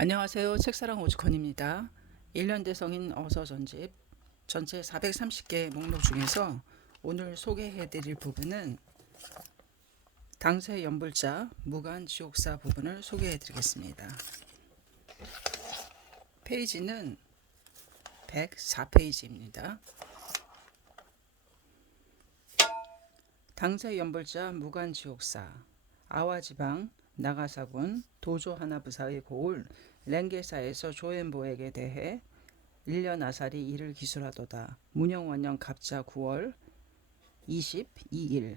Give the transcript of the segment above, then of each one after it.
안녕하세요. 책사랑 오죽헌입니다. 1년 대성인 어서전집 전체 430개 목록 중에서 오늘 소개해드릴 부분은 당세 연불자 무간지옥사 부분을 소개해드리겠습니다. 페이지는 104페이지입니다. 당세 연불자 무간지옥사 아와지방 나가사군 도조 하나부사의 고을 랭게사에서 조앤보에게 대해 1년 아살이 이를 기술하도다. 문영원년 갑자 9월 22일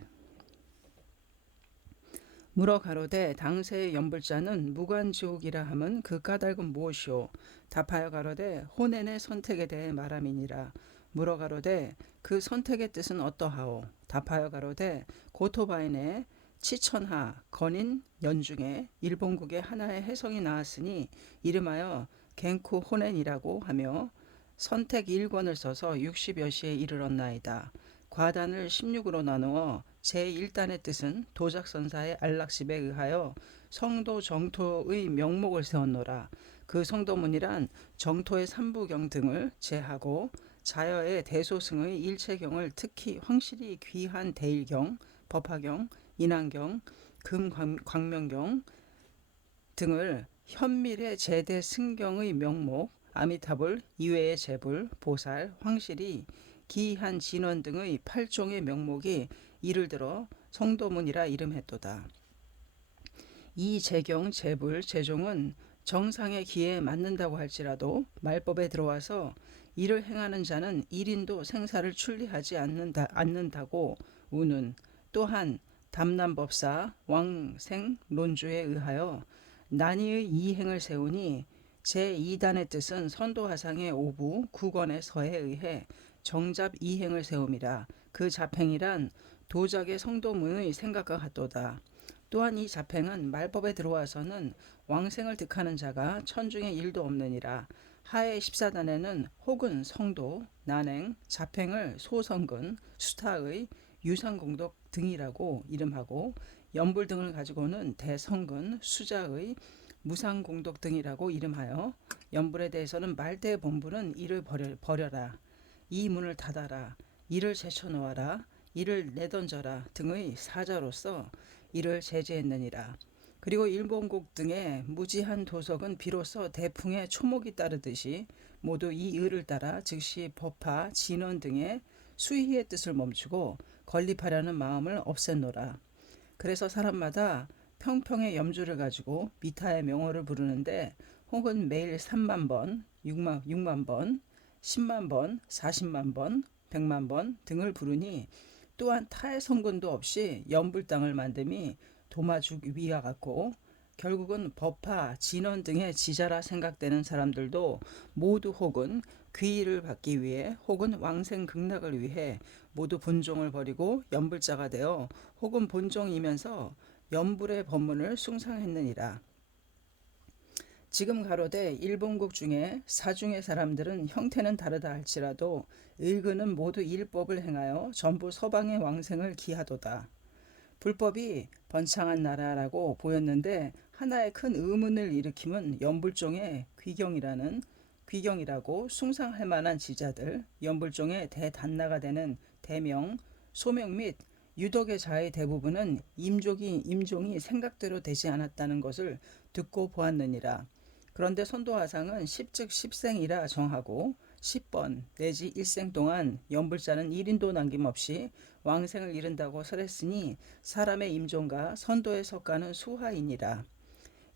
물어 가로되 당세의 연불자는 무관지옥이라 함은 그 까닭은 무엇이오? 답하여 가로되 혼엔의 선택에 대해 말함이니라. 물어 가로되 그 선택의 뜻은 어떠하오? 답하여 가로되 고토바인의 치천하 건인 연중에 일본국에 하나의 해성이 나왔으니 이름하여 겐쿠 혼엔이라고 하며 선택 1권을 써서 60여 시에 이르렀나이다. 과단을 16으로 나누어 제1단의 뜻은 도작선사의 안락십에 의하여 성도 정토의 명목을 세웠노라. 그 성도문이란 정토의 삼부경 등을 제하고 자여의 대소승의 일체경을 특히 황실이 귀한 대일경, 법화경, 인왕경, 금광명경 등을 현밀의 제대 승경의 명목, 아미타불, 이외의 제불, 보살, 황실이 기한 진원 등의 8종의 명목이 이를 들어 성도문이라 이름했도다. 이 제경, 제불, 제종은 정상의 기에 맞는다고 할지라도 말법에 들어와서 이를 행하는 자는 1인도 생사를 출리하지 않는다고 우는 또한 담남법사 왕생론주에 의하여 난이의 이행을 세우니 제2단의 뜻은 선도화상의 오부 9권의 서에 의해 정잡 이행을 세움이라. 그 잡행이란 도작의 성도문의 생각과 같도다. 또한 이 잡행은 말법에 들어와서는 왕생을 득하는 자가 천중에 일도 없느니라. 하의 14단에는 혹은 성도, 난행, 잡행을 소성근, 수타의, 유상공덕 등이라고 이름하고 연불 등을 가지고는 대성근, 수자의, 무상공덕 등이라고 이름하여 연불에 대해서는 말대 본불은 이를 버려라. 이 문을 닫아라. 이를 제쳐놓아라. 이를 내던져라 등의 사자로서 이를 제재했느니라. 그리고 일본국 등의 무지한 도석은 비로소 대풍의 초목이 따르듯이 모두 이 의를 따라 즉시 법화, 진원 등의 수희의 뜻을 멈추고 건립하려는 마음을 없앴노라. 그래서 사람마다 평평의 염주를 가지고 미타의 명호를 부르는데 혹은 매일 3만 번, 6만 번, 10만 번, 40만 번, 100만 번 등을 부르니 또한 타의 성근도 없이 연불당을 만듦이 도마죽 위와 같고 결국은 법화, 진원 등의 지자라 생각되는 사람들도 모두 혹은 귀의를 받기 위해 혹은 왕생 극락을 위해 모두 본종을 버리고 연불자가 되어 혹은 본종이면서 연불의 법문을 숭상했느니라. 지금 가로되 일본국 중에 사중의 사람들은 형태는 다르다 할지라도 의근은 모두 일법을 행하여 전부 서방의 왕생을 기하도다. 불법이 번창한 나라라고 보였는데 하나의 큰 의문을 일으킴은 연불종의 귀경이라고 숭상할 만한 지자들, 연불종의 대단나가 되는 대명, 소명 및 유덕의 자의 대부분은 임종이 생각대로 되지 않았다는 것을 듣고 보았느니라. 그런데 선도화상은 10즉 10생이라 정하고 10번 내지 1생 동안 연불자는 1인도 남김없이 왕생을 이룬다고 설했으니 사람의 임종과 선도의 석가는 수하이니라.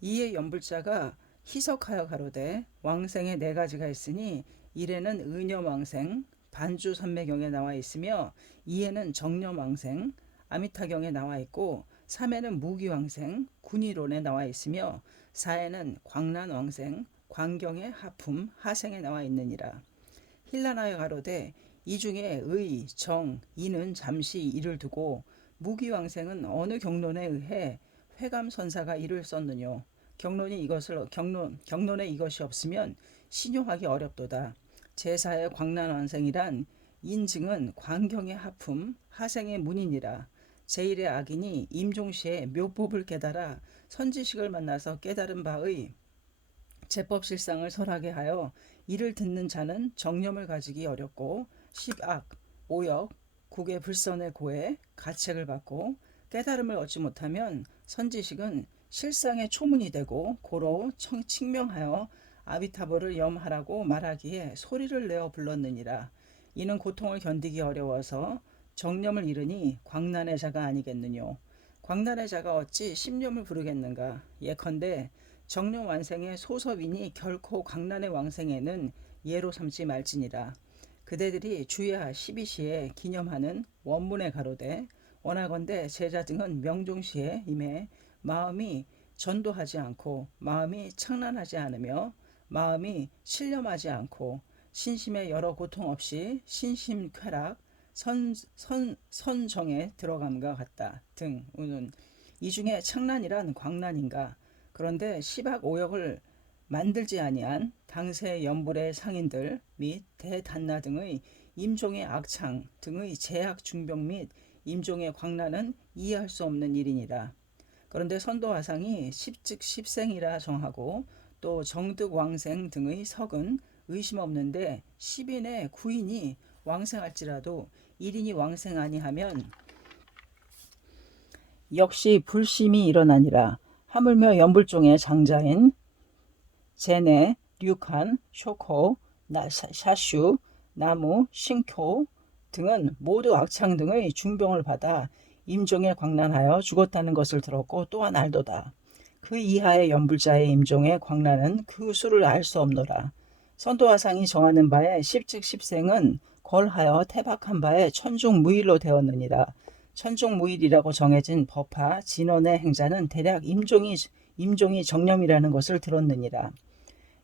이에 연불자가 희석하여 가로되 왕생에 4가지가 있으니 1에는 의념왕생, 반주선매경에 나와 있으며 2에는 정념왕생, 아미타경에 나와 있고 3에는 무기왕생, 군의론에 나와 있으며 4에는 광란왕생, 광경의 하품, 하생에 나와 있느니라. 힐라나에 가로되 이 중에 의, 정, 이는 잠시 이를 두고 무기왕생은 어느 경론에 의해 회감선사가 이를 썼느뇨. 경론에 이것이 없으면 신용하기 어렵도다. 제사의 광란왕생이란 인증은 광경의 하품, 하생의 문이니라. 제1의 악인이 임종시에 묘법을 깨달아 선지식을 만나서 깨달은 바의 제법실상을 설하게 하여 이를 듣는 자는 정념을 가지기 어렵고 십악, 오역, 국의 불선의 고에 가책을 받고 깨달음을 얻지 못하면 선지식은 실상의 초문이 되고 고로 칭명하여 아비타보를 염하라고 말하기에 소리를 내어 불렀느니라. 이는 고통을 견디기 어려워서 정념을 잃으니 광난의 자가 아니겠느뇨. 광난의 자가 어찌 심념을 부르겠는가. 예컨대 정령 완생의 소섭이니 결코 광난의 왕생에는 예로 삼지 말지니라. 그대들이 주야 12시에 기념하는 원문에 가로되 원하건대 제자 등은 명종시에 임해 마음이 전도하지 않고 마음이 창란하지 않으며 마음이 신념하지 않고 신심의 여러 고통 없이 신심 쾌락 선정에 들어감과 같다 등 우는 이 중에 창란이란 광란인가. 그런데 시박 오역을 만들지 아니한 당세 연불의 상인들 및 대단나 등의 임종의 악창 등의 제약 중병 및 임종의 광란은 이해할 수 없는 일이니라. 그런데 선도화상이 십즉 십생이라 정하고 또 정득왕생 등의 석은 의심 없는데 10인의 9인이 왕생할지라도 1인이 왕생 아니하면 역시 불심이 일어나니라. 하물며 연불종의 장자인 제네, 류칸, 쇼코, 샤슈, 나무, 신쿄 등은 모두 악창 등의 중병을 받아 임종에 광란하여 죽었다는 것을 들었고 또한 알도다. 그 이하의 연불자의 임종의 광란은 그 수를 알 수 없노라. 선도화상이 정하는 바에 십즉 십생은 걸하여 태박한 바에 천중무일로 되었느니라. 천중무일이라고 정해진 법화 진원의 행자는 대략 임종이 정념이라는 것을 들었느니라.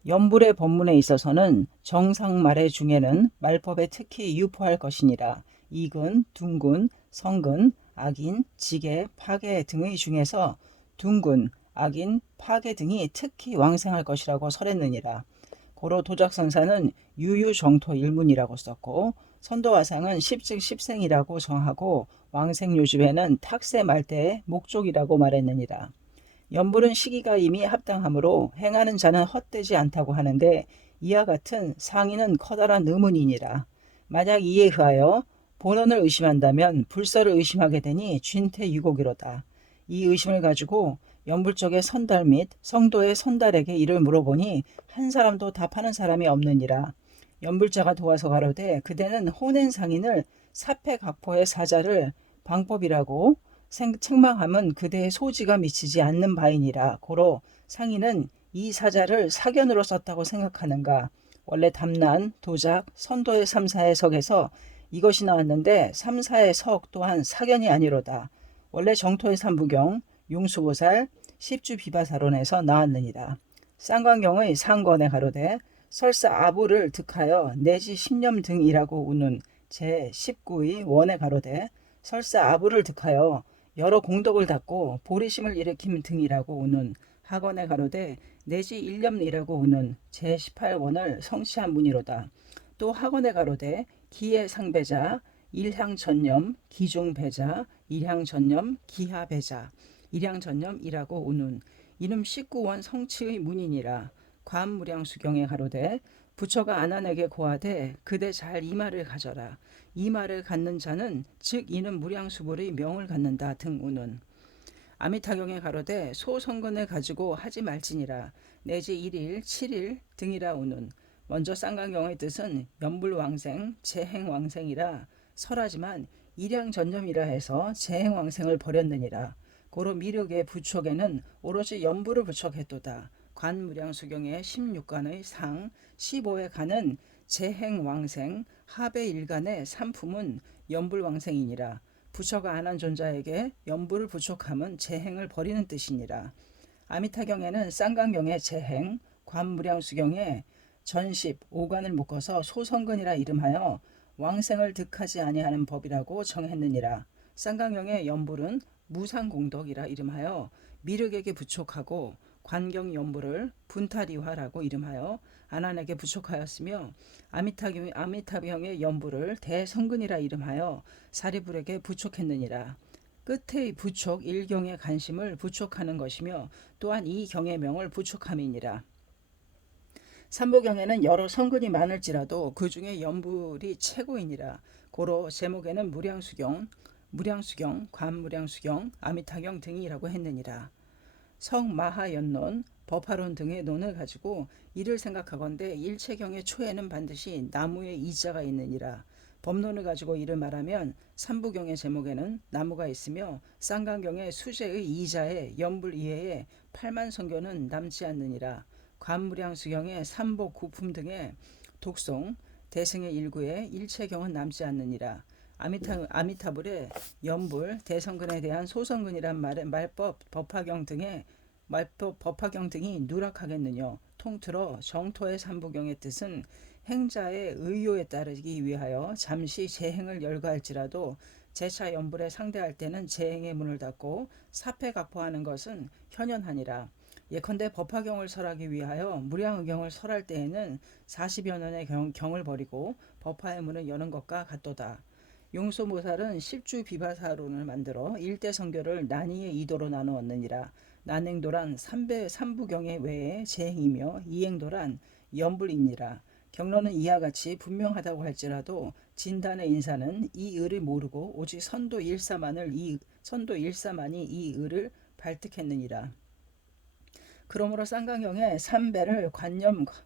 연불의 법문에 있어서는 정상말의 중에는 말법에 특히 유포할 것이니라. 이근, 둥근, 성근, 악인, 지계, 파계 등의 중에서 둥근, 악인, 파계 등이 특히 왕생할 것이라고 설했느니라. 고로 도작선사는 유유정토 일문이라고 썼고 선도화상은 십즉 십생이라고 정하고 왕생요집에는 탁세 말대의 목족이라고 말했느니라. 연불은 시기가 이미 합당하므로 행하는 자는 헛되지 않다고 하는데 이와 같은 상의는 커다란 의문이니라. 만약 이에 의하여 본원을 의심한다면 불서를 의심하게 되니 쥔태유곡이로다. 이 의심을 가지고 연불적의 선달 및 성도의 선달에게 이를 물어보니 한 사람도 답하는 사람이 없느니라. 연불자가 도와서 가로되 그대는 혼낸 상인을 사패각포의 사자를 방법이라고 책망함은 그대의 소지가 미치지 않는 바이니라. 고로 상인은 이 사자를 사견으로 썼다고 생각하는가. 원래 담난, 도작, 선도의 3사의 석에서 이것이 나왔는데 3사의 석 또한 사견이 아니로다. 원래 정토의 삼부경, 용수보살, 십주비바사론에서 나왔느니라. 쌍광경의 상건에 가로되 설사 아부를 득하여 내지 십념 등이라고 우는 제19의 원에 가로되 설사 아부를 득하여 여러 공덕을 닦고 보리심을 일으킴 등이라고 우는 학원에 가로되 내지 일념이라고 우는 제18원을 성취한 문이로다. 또 학원에 가로되 기의 상배자, 일향전념, 기중배자, 일향전념, 기하배자, 일향전념이라고 우는 이름 19원 성취의 문이니라. 관무량수경에 가로되 부처가 아난에게 고하되 그대 잘 이 말을 가져라. 이 말을 갖는 자는 즉 이는 무량수불의 명을 갖는다 등 우는 아미타경에 가로되 소성근을 가지고 하지 말지니라. 내지 1일, 7일 등이라 우는 먼저 쌍강경의 뜻은 연불왕생, 재행왕생이라 설하지만 일양전념이라 해서 재행왕생을 버렸느니라. 고로 미륵의 부촉에는 오로지 연불을 부촉했도다. 관무량수경의 16간의 상 15에 가는 재행왕생 하배일간의 삼품은 연불왕생이니라. 부처가 안한 존자에게 연불을 부촉함은 재행을 버리는 뜻이니라. 아미타경에는 쌍강경의 재행, 관무량수경의 전십, 오간을 묶어서 소성근이라 이름하여 왕생을 득하지 아니하는 법이라고 정했느니라. 쌍강경의 연불은 무상공덕이라 이름하여 미륵에게 부촉하고 관경연불을 분타리화라고 이름하여 아난에게 부촉하였으며 아미타병의 연불을 대성근이라 이름하여 사리불에게 부촉했느니라. 끝의 부촉 일경의 관심을 부촉하는 것이며 또한 이 경의 명을 부촉함이니라. 삼부경에는 여러 성근이 많을지라도 그 중에 연불이 최고이니라. 고로 제목에는 무량수경, 관무량수경, 아미타경 등이라고 했느니라. 성마하연론, 법화론 등의 논을 가지고 이를 생각하건대 일체경의 초에는 반드시 나무의 이자가 있느니라. 법론을 가지고 이를 말하면 삼부경의 제목에는 나무가 있으며 쌍강경의 수제의 이자에 연불 이외에 8만 성교는 남지 않느니라. 관무량수경의 삼복 구품 등의 독송, 대승의 일구에 일체경은 남지 않느니라. 아미타불의 연불, 대성근에 대한 소성근이란 말법, 법화경 등이 누락하겠느냐. 통틀어 정토의 삼부경의 뜻은 행자의 의요에 따르기 위하여 잠시 재행을 열거할지라도 재차 연불에 상대할 때는 재행의 문을 닫고 사패각포하는 것은 현연하니라. 예컨대 법화경을 설하기 위하여 무량의경을 설할 때에는 40여 년의 경을 버리고 법화의 문을 여는 것과 같도다. 용소모살은 십주비바사론을 만들어 일대성교를 난이의 이도로 나누었느니라. 난행도란 삼부경의 외에 재행이며 이행도란 연불이니라. 경로는 이와 같이 분명하다고 할지라도 진단의 인사는 이 의를 모르고 오직 선도 일사만이 이 의를 발득했느니라. 그러므로 쌍강경에 삼배를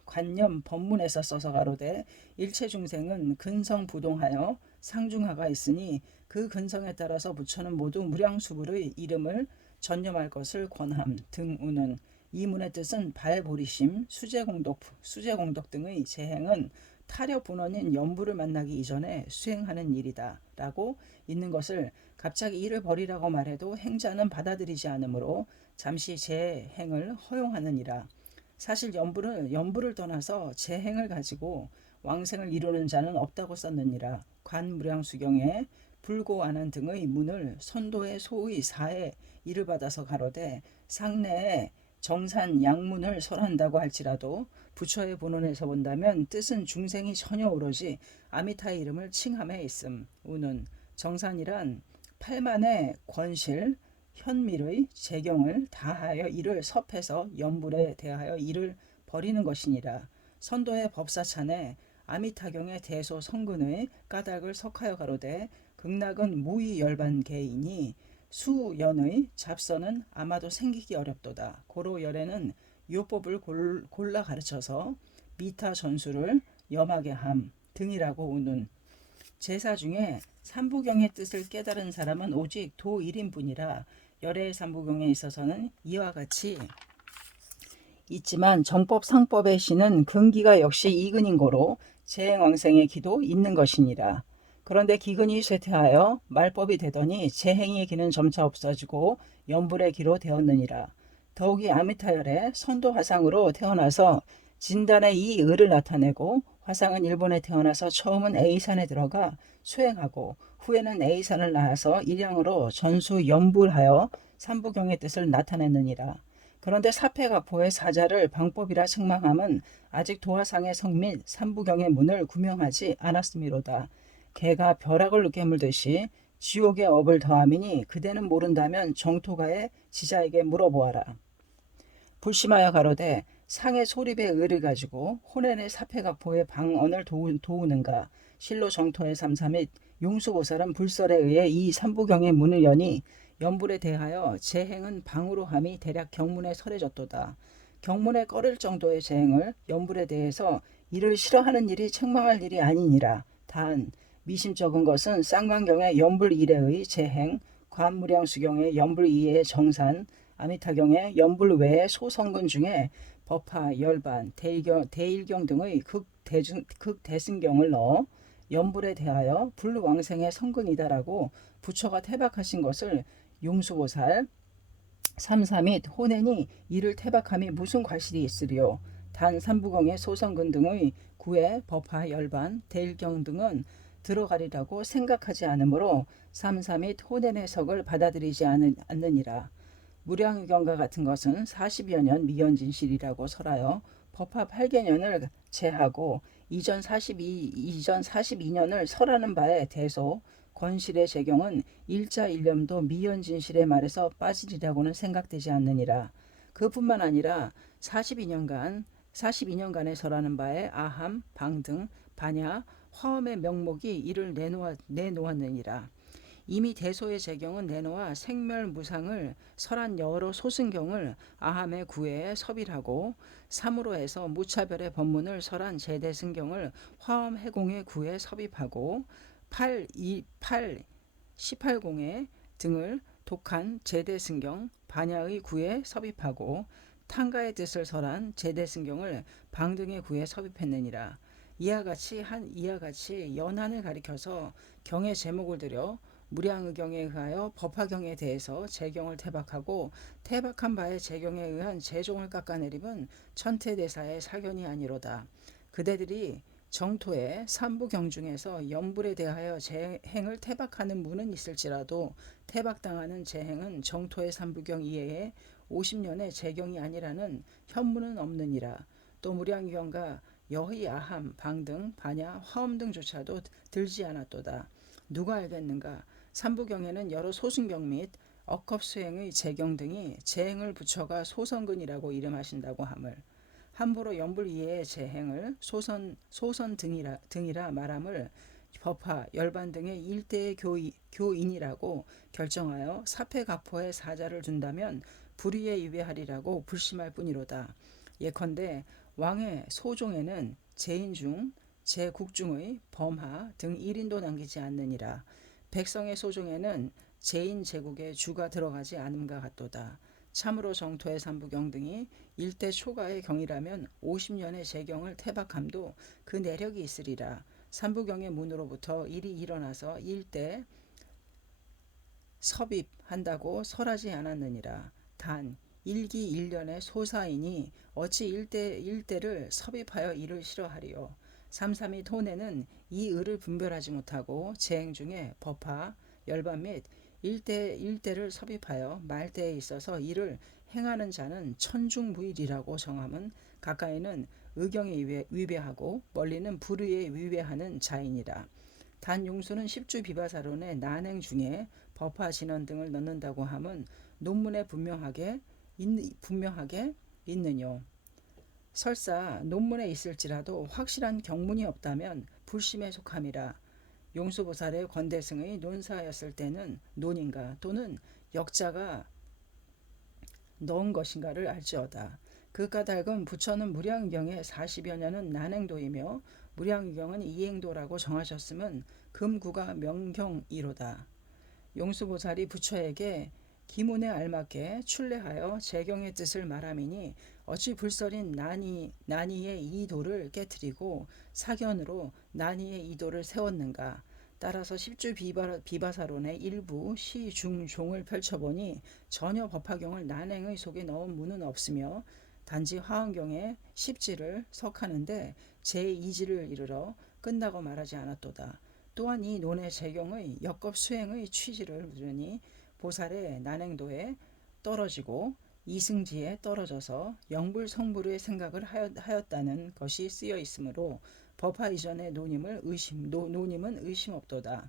관념 법문에서 써서 가로되 일체 중생은 근성부동하여 상중하가 있으니 그 근성에 따라서 부처는 모두 무량수불의 이름을 전념할 것을 권함 등우는 이 문의 뜻은 발보리심, 수제공덕 등의 재행은 타력 분원인 연부를 만나기 이전에 수행하는 일이다 라고 있는 것을 갑자기 이를 버리라고 말해도 행자는 받아들이지 않으므로 잠시 재행을 허용하느니라. 사실 연부를 떠나서 재행을 가지고 왕생을 이루는 자는 없다고 썼느니라. 관무량수경에 불고안한 등의 문을 선도의 소의 사에 이를 받아서 가로되 상내에 정산 양문을 설한다고 할지라도 부처의 본원에서 본다면 뜻은 중생이 전혀 오로지 아미타의 이름을 칭함에 있음. 우는 정산이란 8만의 권실 현밀의 재경을 다하여 이를 섭해서 연불에 대하여 이를 버리는 것이니라. 선도의 법사찬에 아미타경의 대소 성근의 까닭을 석하여 가로되 극락은 무의열반계이니 수연의 잡선은 아마도 생기기 어렵도다. 고로 열에는 요법을 골라 가르쳐서 미타 전수를 염하게 함 등이라고 우는 제사 중에 삼부경의 뜻을 깨달은 사람은 오직 도 1인뿐이라 열의 삼부경에 있어서는 이와 같이 있지만 정법 상법의 시는 근기가 역시 이근인 고로 재행왕생의 기도 있는 것이니라. 그런데 기근이 쇠퇴하여 말법이 되더니 재행의 기는 점차 없어지고 연불의 기로 되었느니라. 더욱이 아미타열의 선도 화상으로 태어나서 진단의 이 의를 나타내고 화상은 일본에 태어나서 처음은 A산에 들어가 수행하고 후에는 A산을 낳아서 일양으로 전수 연불하여 삼부경의 뜻을 나타냈느니라. 그런데 사패각포의 사자를 방법이라 책망함은 아직 도화상의 성 및 삼부경의 문을 구명하지 않았음이로다. 개가 벼락을 깨물듯이 지옥의 업을 더함이니 그대는 모른다면 정토가의 지자에게 물어보아라. 불심하여 가로되 상의 소립의 의를 가지고 호렌의 사패각포의 방언을 도우는가. 실로 정토의 삼사 및 용수보살은 불설에 의해 이 삼부경의 문을 여니 연불에 대하여 재행은 방으로 함이 대략 경문에 설해졌도다. 경문에 꺼릴 정도의 재행을 연불에 대해서 이를 싫어하는 일이 책망할 일이 아니니라. 단 미심적은 것은 쌍강경의 연불 1회의 재행, 관무량수경의 연불 2회의 정산, 아미타경의 연불 외의 소성근 중에 법화, 열반, 대일경 등의 극대승경을 넣어 연불에 대하여 불왕생의 성근이다라고 부처가 태박하신 것을 용수보살, 삼사 및 호넨이 이를 태박함이 무슨 과실이 있으리요. 단 삼부경의 소성근 등의 구회, 법화, 열반, 대일경 등은 들어가리라고 생각하지 않으므로 삼사 및 호넨의 석을 받아들이지 않느니라. 무량의경과 같은 것은 40여 년 미연진실이라고 설하여 법화 8개년을 제하고 이전 42년을 설하는 바에 대소 권실의 재경은 일자 일념도 미연진실의 말에서 빠지리라고는 생각되지 않느니라. 그뿐만 아니라 42년간 42년간에 설하는 바에 아함, 방등, 반야, 화엄의 명목이 이를 내놓았느니라. 이미 대소의 제경은 내놓아 생멸무상을 설한 여러 소승경을 아함의 구해에 섭일하고 삼으로에서 무차별의 법문을 설한 제대승경을 화엄 해공의 구에 섭입하고 18공의 등을 독한 제대승경 반야의 구에 섭입하고 탕가의 뜻을 설한 제대승경을 방등의 구에 섭입했느니라. 이와 같이 연한을 가리켜서 경의 제목을 들여 무량의경에 의하여 법화경에 대해서 제경을 태박하고 태박한 바의 제경에 의한 제종을 깎아내림은 천태대사의 사견이 아니로다. 그대들이 정토의 삼부경 중에서 연불에 대하여 제행을 태박하는 문은 있을지라도 태박당하는 제행은 정토의 삼부경 이외에 50년의 제경이 아니라는 현문은 없느니라. 또 무량의경과 여의 아함, 방등, 반야, 화엄 등조차도 들지 않았도다. 누가 알겠는가? 삼부경에는 여러 소승경 및 억겁수행의 제경 등이 제행을 붙여가 소선근이라고 이름하신다고 함을 함부로 연불 이외의 제행을 소선 등이라 말함을 법화, 열반 등의 일대의 교인이라고 결정하여 사패각포에 사자를 둔다면 불의에 유배하리라고 불심할 뿐이로다. 예컨대 왕의 소종에는 제인중, 제국중의 범하 등 1인도 남기지 않느니라. 백성의 소종에는 제인 제국의 주가 들어가지 않음과 같도다. 참으로 정토의 삼부경 등이 일대 초가의 경이라면 50년의 제경을 태박함도 그 내력이 있으리라. 삼부경의 문으로부터 일이 일어나서 일대 섭입한다고 설하지 않았느니라. 단 일기 일년의 소사이니 어찌 일대를 섭입하여 이를 싫어하리요. 삼삼이 토내는 이 의를 분별하지 못하고 제행 중에 법화, 열반 및 일대를 섭입하여 말대에 있어서 이를 행하는 자는 천중무일이라고 정함은 가까이는 의경에 위배하고 멀리는 불의에 위배하는 자이니라. 단 용수는 십주 비바사론의 난행 중에 법화 진언 등을 넣는다고 함은 논문에 분명하게 있느뇨. 설사 논문에 있을지라도 확실한 경문이 없다면 불심에 속함이라. 용수보살의 권대승의 논사였을 때는 논인가 또는 역자가 넣은 것인가를 알지어다. 그 까닭은 부처는 무량의경의 40여 년은 난행도이며 무량의경은 이행도라고 정하셨음은 금구가 명경이로다. 용수보살이 부처에게 기문에 알맞게 출례하여 제경의 뜻을 말함이니 어찌 불설인 난이의 이도를 깨뜨리고 사견으로 난이의 이도를 세웠는가. 따라서 십주 비바사론의 일부 시중종을 펼쳐보니 전혀 법화경을 난행의 속에 넣은 문은 없으며 단지 화엄경의 십지를 석하는데 제2지를 이르러 끝나고 말하지 않았도다. 또한 이 논의 제경의 역겁 수행의 취지를 들으니 보살의 난행도에 떨어지고 이승지에 떨어져서 영불 성불의 생각을 하였다는 것이 쓰여 있으므로 법화 이전의 노님은 의심 없도다.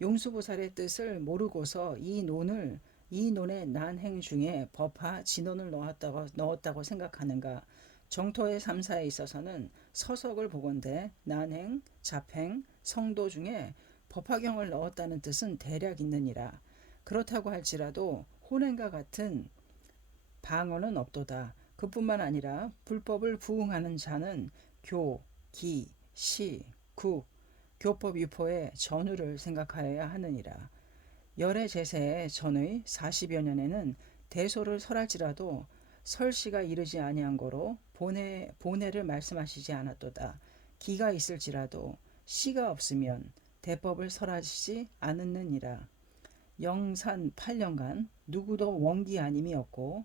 용수보살의 뜻을 모르고서 이 논의 난행 중에 법화 진언을 넣었다고 생각하는가. 정토의 3사에 있어서는 서석을 보건대 난행, 잡행, 성도 중에 법화경을 넣었다는 뜻은 대략 있느니라. 그렇다고 할지라도 혼행과 같은 방언은 없도다. 그뿐만 아니라 불법을 부응하는 자는 교, 기, 시, 국, 교법 유포의 전후를 생각하여야 하느니라. 열의 제세의 전의 40여 년에는 대소를 설할지라도 설시가 이르지 아니한 거로 본해를 말씀하시지 않았도다. 기가 있을지라도 시가 없으면 대법을 설하시지 않았느니라. 영산 8년간 누구도 원기 아님이 없고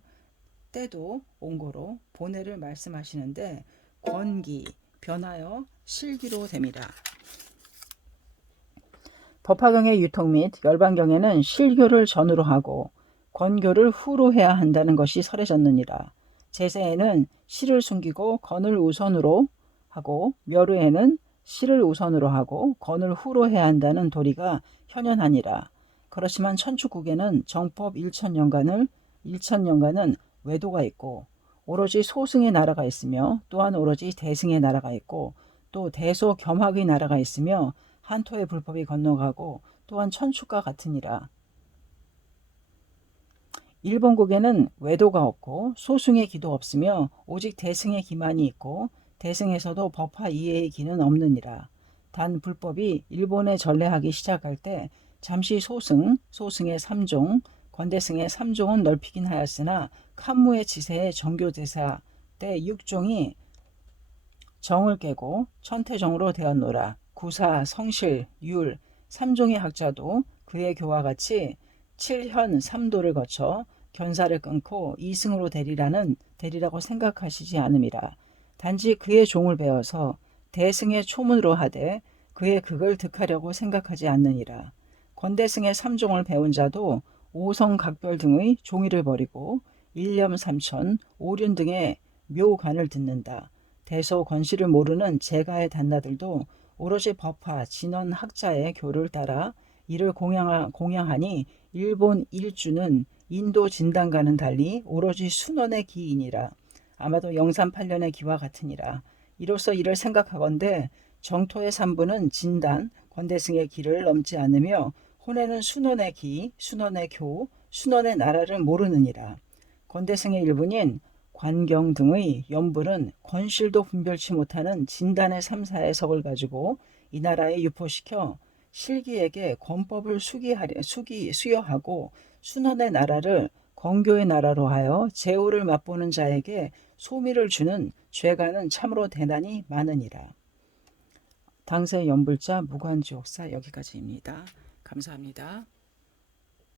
때도 온 거로 본해를 말씀하시는데 권기 변하여 실기로 됨이라. 법화경의 유통 및 열반경에는 실교를 전후로 하고 권교를 후로 해야 한다는 것이 설해졌느니라. 제세에는 실을 숨기고 건을 우선으로 하고 멸후에는 실을 우선으로 하고 건을 후로 해야 한다는 도리가 현현하니라. 그렇지만 천축국에는 정법 1천년간은 외도가 있고 오로지 소승의 나라가 있으며 또한 오로지 대승의 나라가 있고 또 대소 겸학의 나라가 있으며 한토의 불법이 건너가고 또한 천축과 같으니라. 일본국에는 외도가 없고 소승의 기도 없으며 오직 대승의 기만이 있고 대승에서도 법화 이해의 기는 없느니라. 단 불법이 일본에 전래하기 시작할 때 잠시 소승의 3종, 건대승의 3종은 넓히긴 하였으나 칸무의 지세의 정교대사 때 6종이 정을 깨고 천태종으로 되었노라. 구사, 성실, 율 3종의 학자도 그의 교와 같이 7현 3도를 거쳐 견사를 끊고 이승으로 되리라고 생각하시지 않음이라. 단지 그의 종을 배워서 대승의 초문으로 하되 그의 극을 득하려고 생각하지 않느니라. 건대승의 3종을 배운 자도 오성각별 등의 종의를 버리고 일념 삼천, 오륜 등의 묘관을 듣는다. 대소 건시를 모르는 제가의 단나들도 오로지 법화, 진원 학자의 교를 따라 이를 공양하니 일본 일주는 인도 진단과는 달리 오로지 순원의 기이니라. 아마도 영산팔년의 기와 같으니라. 이로써 이를 생각하건대 정토의 삼부는 진단, 건대승의 기를 넘지 않으며 혼에는 순원의 기, 순원의 교, 순원의 나라를 모르느니라. 건대승의 일본인 관경 등의 연불은 권실도 분별치 못하는 진단의 3사의 석을 가지고 이 나라에 유포시켜 실기에게 권법을 수여하고 순원의 나라를 건교의 나라로 하여 제후를 맛보는 자에게 소미를 주는 죄가는 참으로 대단히 많으니라. 당세 연불자 무관지옥사 여기까지입니다. 감사합니다.